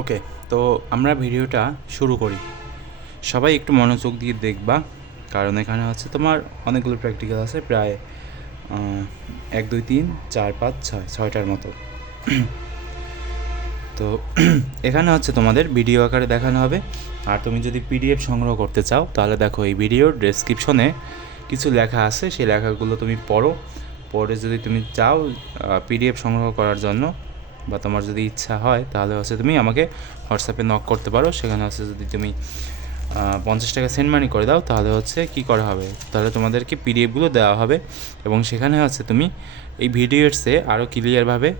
ওকে, তো আমরা ভিডিওটা শুরু করি। সবাই একটু মনোযোগ দিয়ে দেখবা, কারণ এখানে হচ্ছে তোমার অনেকগুলো প্র্যাকটিক্যাল আছে, প্রায় এক, দুই, তিন, চার, পাঁচ, ছয়, ছয়টার মতো। তো এখানে হচ্ছে তোমাদের ভিডিও আকারে দেখানো হবে। আর তুমি যদি পিডিএফ সংগ্রহ করতে চাও, তাহলে দেখো এই ভিডিওর ডেসক্রিপশনে কিছু লেখা আছে। সেই লেখাগুলো তুমি পড়ো। পড়ে যদি তুমি চাও পিডিএফ সংগ্রহ করার জন্য বা তোমার যদি ইচ্ছা হয়, তাহলে হচ্ছে তুমি আমাকে হোয়াটসঅ্যাপে নক করতে পারো। সেখানে হচ্ছে যদি তুমি পঞ্চাশ টাকা সেন্ড মানি করে দাও, তাহলে হচ্ছে কি করা হবে? তাহলে তোমাদেরকে পিডিএফগুলো দেওয়া হবে এবং সেখানে হচ্ছে তুমি এই ভিডিওসে আরও ক্লিয়ারভাবে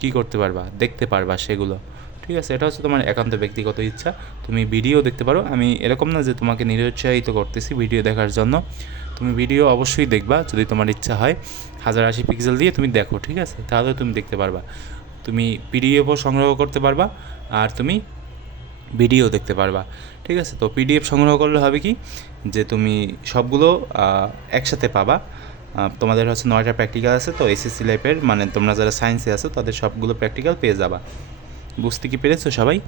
কি করতে পারবা, দেখতে পারবা সেগুলো। ঠিক আছে? এটা হচ্ছে তোমার একান্ত ব্যক্তিগত ইচ্ছা। তুমি ভিডিও দেখতে পারো। আমি এরকম না যে তোমাকে নিরুৎসাহিত করতেছি ভিডিও দেখার জন্য। তুমি ভিডিও অবশ্যই দেখবা। যদি তোমার ইচ্ছা হয়, হাজার আশি পিক্সেল দিয়ে তুমি দেখো, ঠিক আছে? তাহলে তুমি দেখতে পারবা। তুমি পিডিএফও সংগ্রহ করতে পারবা আর তুমি ভিডিও দেখতে পারবা। ঠিক আছে? তো পিডিএফ সংগ্রহ করলে হবে কি? যে তুমি সবগুলো একসাথে পাবা। তোমাদের হচ্ছে নয়টা প্র্যাকটিক্যাল আছে, তো এসএসসি লাইফের মানে তোমরা যারা সায়েন্সে আছো, তাদের সবগুলো প্র্যাকটিক্যাল পেয়ে যাবা। বুঝতে কি পেরেছ সবাই?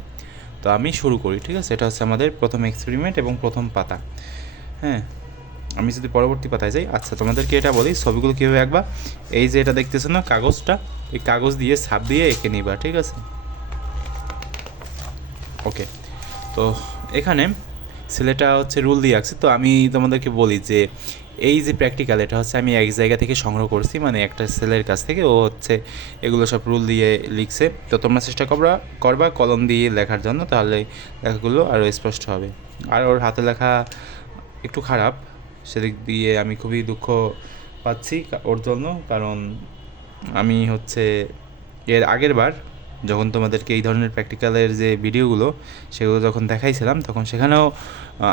তো আমি শুরু করি, ঠিক আছে? এটা হচ্ছে আমাদের প্রথম এক্সপেরিমেন্ট এবং প্রথম পাতা। হ্যাঁ? আমি যদি পরবর্তী পাতায় যাই আচ্ছা তোমাদেরকে এটা বলি, ছবিগুলো কীভাবে আঁকবা? এই যে এটা দেখতেছো না, কাগজটা? এই কাগজ দিয়ে, ছাপ দিয়ে এঁকে নিবা, ঠিক আছে? ওকে, তো এখানে ছেলেটা হচ্ছে রুল দিয়ে আঁকছে। তো আমি তোমাদেরকে বলি যে, এই যে প্র্যাকটিক্যাল এটা হচ্ছে আমি এক জায়গা থেকে সংগ্রহ করছি মানে একটা ছেলের কাছ থেকে, ও হচ্ছে এগুলো সব রুল দিয়ে লিখছে। তো তোমরা চেষ্টা করবা করবা, কলম দিয়ে লেখার জন্য, তাহলে লেখাগুলো আরও স্পষ্ট হবে। আর ওর হাতে লেখা একটু খারাপ সেদিক দিয়ে আমি খুবই দুঃখ পাচ্ছি ওর জন্য, কারণ আমি হচ্ছে এর আগের বার যখন তোমাদেরকে এই ধরনের প্র্যাকটিক্যালের যে ভিডিওগুলো সেগুলো যখন দেখাইছিলাম, তখন সেখানেও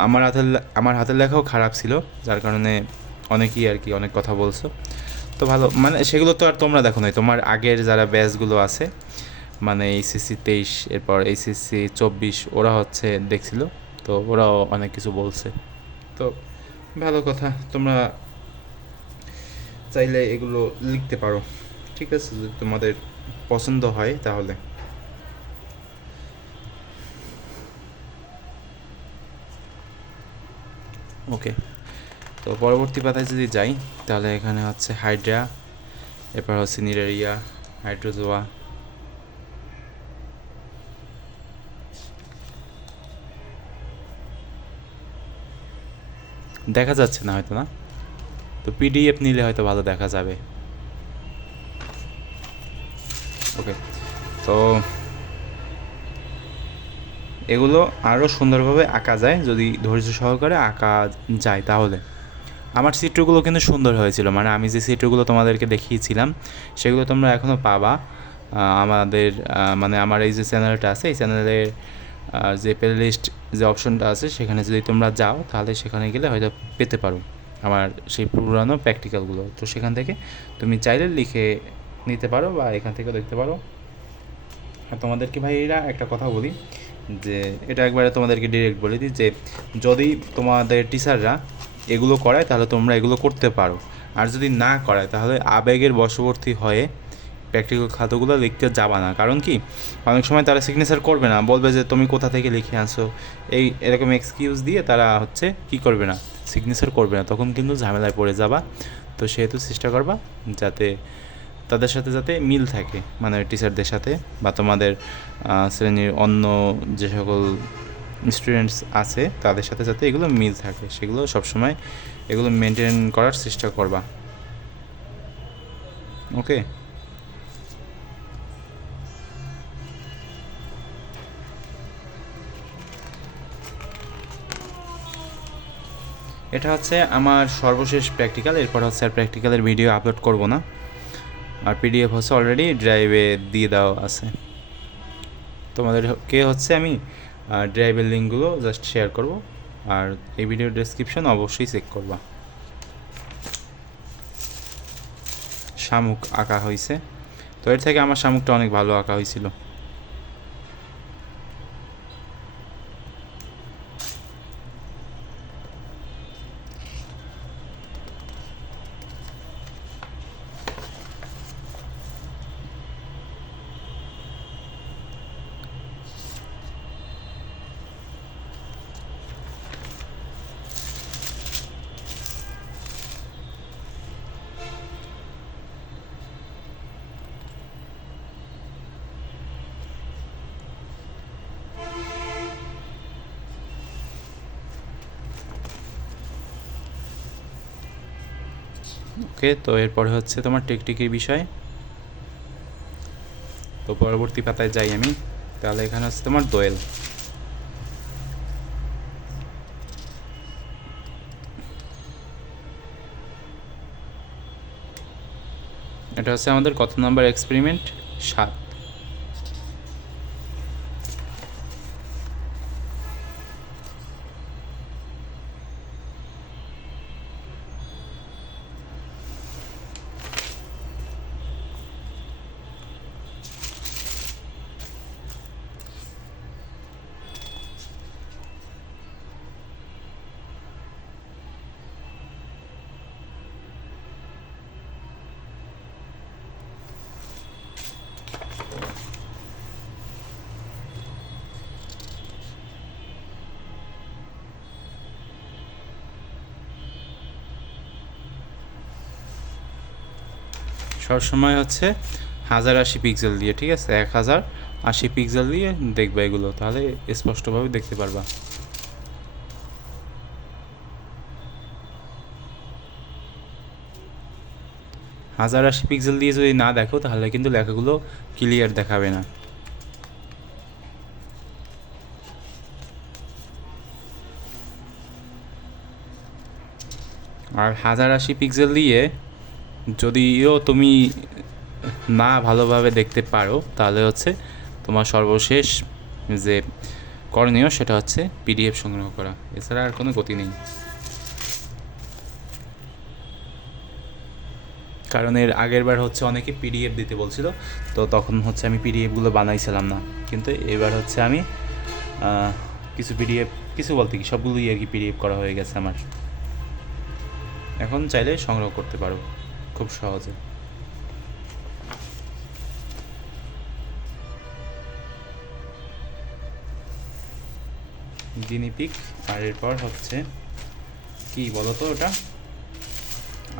আমার হাতের আমার হাতের লেখাও খারাপ ছিল, যার কারণে অনেকেই আর কি অনেক কথা বলছো। তো ভালো মানে সেগুলো তো আর তোমরা দেখো নাই, তোমার আগের যারা ব্যাচগুলো আছে মানে এইচএসসি তেইশ, এরপর এইচএসসি চব্বিশ, ওরা হচ্ছে দেখছিল, তো ওরাও অনেক কিছু বলছে। তো ভালো কথা। তোমরা চাইলে এগুলো লিখতে পারো। ঠিক আছে, যদি তোমাদের পছন্দ হয় তাহলে। ওকে, তো পরবর্তী পাতায় যদি যাই, তাহলে এখানে হচ্ছে হাইড্রা, এরপর হচ্ছে নিরেরিয়া, হাইড্রোজোয়া দেখা যাচ্ছে না হয়তো না। তো পিডিএফ নিলে হয়তো ভালো দেখা যাবে। ওকে তো এগুলো আরও সুন্দরভাবে আঁকা যায়, যদি ধৈর্য সহকারে আঁকা যায় তাহলে। আমার চিত্রগুলো কিন্তু সুন্দর হয়েছিল মানে আমি যে চিত্রগুলো তোমাদেরকে দেখিয়েছিলাম, সেগুলো তোমরা এখনও পাবা। আমাদের মানে আমার এই যে চ্যানেলটা আছে, এই চ্যানেলের যে প্লে লিস্ট যে অপশনটা আছে, সেখানে যদি তোমরা যাও, তাহলে সেখানে গেলে হয়তো পেতে পারো আমার সেই পুরানো প্র্যাকটিক্যালগুলো তো সেখান থেকে তুমি চাইলে লিখে নিতে পারো বা এখান থেকেও দেখতে পারো। আর তোমাদেরকে ভাই, এরা একটা কথা বলি, যে এটা একবারে তোমাদেরকে ডিরেক্ট বলে দিই, যে যদি তোমাদের টিচাররা এগুলো করায়, তাহলে তোমরা এগুলো করতে পারো। আর যদি না করায়, তাহলে আবেগের বশবর্তী হয়ে প্র্যাকটিক্যাল খাতাগুলো লিখতে যাবা না। কারণ কি, অনেক সময় তারা সিগনেচার করবে না, বলবে যে তুমি কোথা থেকে লিখে আনছো। এই এরকম এক্সকিউজ দিয়ে তারা হচ্ছে কি করবে না সিগনেচার করবে না। তখন কিন্তু ঝামেলায় পড়ে যাবা। তো সেহেতু চেষ্টা করবা যাতে তাদের সাথে যাতে মিল থাকে মানে টিচারদের সাথে বা তোমাদের শ্রেণির অন্য যে সকল স্টুডেন্টস আছে, তাদের সাথে যাতে এগুলো মিল থাকে। সেগুলো সবসময় এগুলো মেনটেন করার চেষ্টা করবা। ওকে এটা হচ্ছে আমার সর্বশেষ প্র্যাকটিক্যাল এরপর হচ্ছে আর প্র্যাকটিক্যালের ভিডিও আপলোড করব না। আর পিডিএফ হচ্ছে অলরেডি ড্রাইভে দিয়ে দেওয়া আছে। তোমাদের কে হচ্ছে আমি? ড্রাইভের লিঙ্কগুলো জাস্ট শেয়ার করব। আর এই ভিডিওর ডেসক্রিপশন অবশ্যই চেক করবা। শামুক আঁকা হয়েছে। তো এর থেকে আমার শামুকটা অনেক ভালো আঁকা হয়েছিল। ওকে, তো এরপরে হচ্ছে তোমার টিকটিকির বিষয়। তো পরবর্তী পাতায় যাই আমি। তাহলে এখানে হচ্ছে তোমার দোয়েল। এটা হচ্ছে আমাদের কত নম্বর এক্সপেরিমেন্ট সাত। সবসময় হচ্ছে হাজার আশি পিক্সেল দিয়ে, ঠিক আছে? এক হাজার আশি পিক্সেল দিয়ে দেখবে এগুলো, তাহলে স্পষ্টভাবে দেখতে পারবা। হাজার আশি পিক্সেল দিয়ে যদি না দেখো, তাহলে কিন্তু লেখাগুলো ক্লিয়ার দেখাবে না। আর হাজার আশি পিক্সেল দিয়ে যদিও তুমি না ভালোভাবে দেখতে পারো, তাহলে হচ্ছে তোমার সর্বশেষ যে করণীয় সেটা হচ্ছে পিডিএফ সংগ্রহ করা। এছাড়া আর কোনো গতি নেই। কারণ এর আগের বার হচ্ছে অনেকে পিডিএফ দিতে বলছিল, তো তখন হচ্ছে আমি পিডিএফগুলো বানাইছিলাম না। কিন্তু এবার হচ্ছে আমি কিছু পিডিএফ কিছু বলতে কি, সবগুলোই আর কি পিডিএফ করা হয়ে গেছে আমার। এখন চাইলে সংগ্রহ করতে পারো। খুব সহজে। গিনিপিক আর এরপর হচ্ছে কি বলো তো ওটা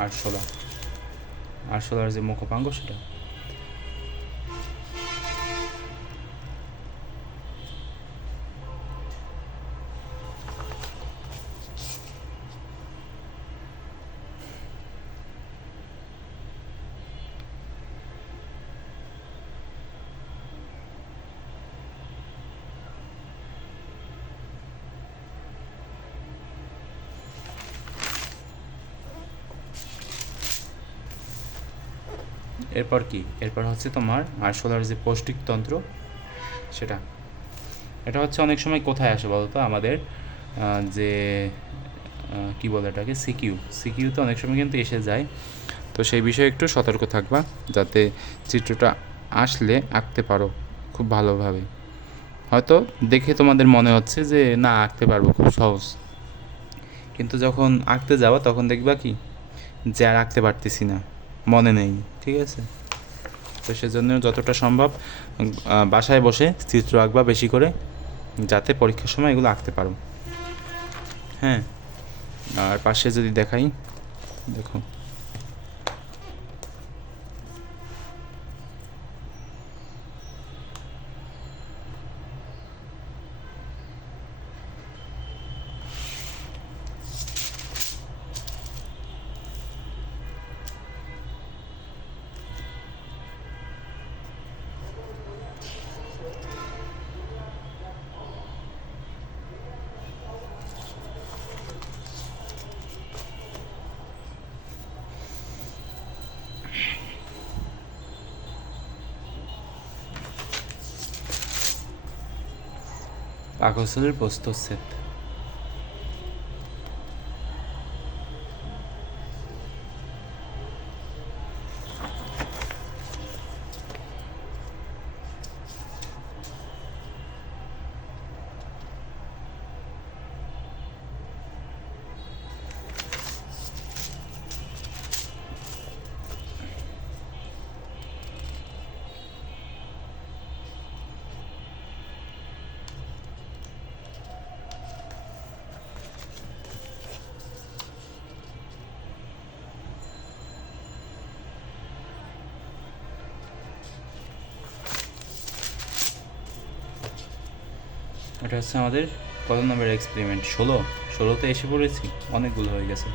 আরশোলা আরশোলার যে মুখপাঙ্গ সেটা। এরপর কি? এরপর হচ্ছে তোমার আরশোলার যে পৌষ্টিকতন্ত্র সেটা। এটা হচ্ছে অনেক সময় কোথায় আসে বলো তো? আমাদের যে কি বলে এটাকে? সিকিউ। সিকিউতে অনেক সময় কিন্তু এসে যায়। তো সেই বিষয়ে একটু সতর্ক থাকবা, যাতে চিত্রটা আসলে আঁকতে পারো খুব ভালোভাবে। হয়তো দেখে তোমাদের মনে হচ্ছে যে, না, আঁকতে পারব, খুব সহজ। কিন্তু যখন আঁকতে যাওয়া তখন দেখবা কি? যে, আর আঁকতে পারতেছি না। মনে নেই, ঠিক আছে? তো সেজন্য যতটা সম্ভব বাসায় বসে চিত্র আঁকবা বেশি করে, যাতে পরীক্ষার সময় এগুলো আঁকতে পারো। হ্যাঁ? আর পাশে যদি দেখাই, দেখো। 악것을 보스토스 এটা হচ্ছে আমাদের কত নম্বর এক্সপেরিমেন্ট ষোলো। ষোলোতে এসে পড়েছি। অনেকগুলো হয়ে গেছে।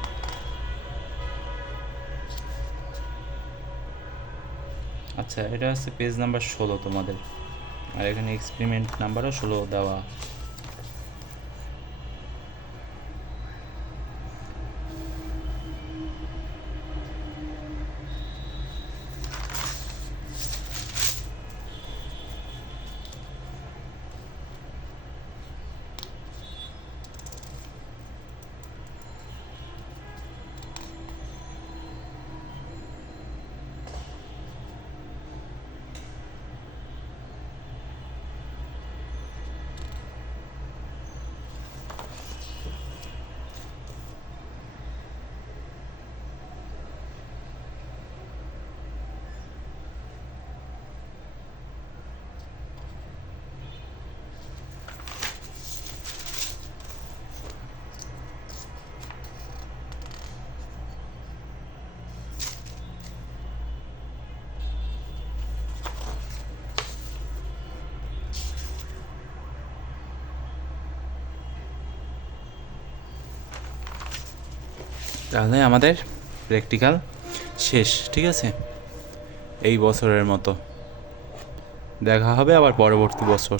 আচ্ছা এটা হচ্ছে পেজ নাম্বার ষোলো তোমাদের। আর এখানে এক্সপেরিমেন্ট নাম্বারও ষোলো দেওয়া। তাহলে আমাদের প্র্যাকটিক্যাল শেষ ঠিক আছে? এই বছরের মতো। দেখা হবে আবার পরবর্তী বছর।